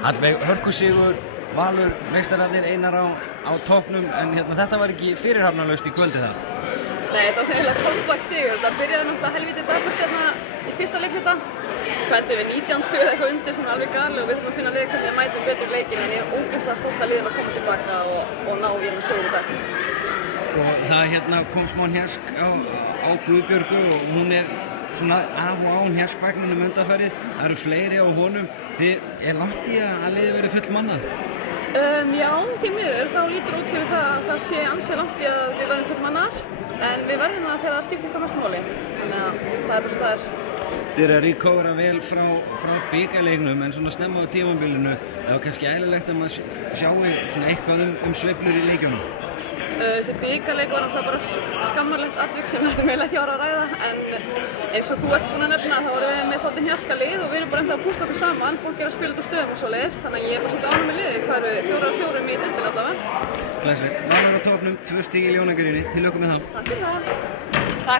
Alveg hörkusigur, Valur meistararnir Einar á toppnum, en þetta var ekki fyrirhafnarlaust í kvöldi það. Nei, þetta var eiginlega topplag sigur. Það byrjaði náttúrulega helvítið dapurt í fyrsta leikhluta. Kvættum við 19-2 eitthvað undir sem er alveg gali og við þurfum að finna leik hvernig við mætum betur leikinn, en ég er ógeðslega stolt að liðinu að koma tilbaka og ná í sigur í dag. Og það kom smá hnjask á Guðbjörgu og hún er svona af og á hnjaskvagninum undanfarið. Það eru fleiri á honum. Þið er langt í að liðið verið fullmannað? Já, því miður, þá lítur út fyrir það að það sé ansi langt í að við verðum fullmannar, en við verðum það þegar það skiptir eitthvað mestu máli. Þannig að það er bara svo það er. Þið eru að recovera vel frá bikarleiknum, en svona snemma á tímabilinu, það var kannski eðlilegt að maður sjái svona eitthvað sveiflur í leikjunum. Þessi bikarleik var náttúrulega bara skammarlegt atvik sem við ættum eiginlega ekki að ræða, en eins og þú ert búinn að nefna þá erum við með svolítið hnjaska lið og við erum bara ennþá að púsla okkur saman, fólk er að spila út á stöðum og svoleiðis, þannig að ég er bara svolítið ánægð með liðið. Hvað eru 4-4 í deildinni allavega? Glæsilegt. Valur á toppnum, 2 stig í Ljónagrynnunni. Til lukku með það. Takk fyrir það.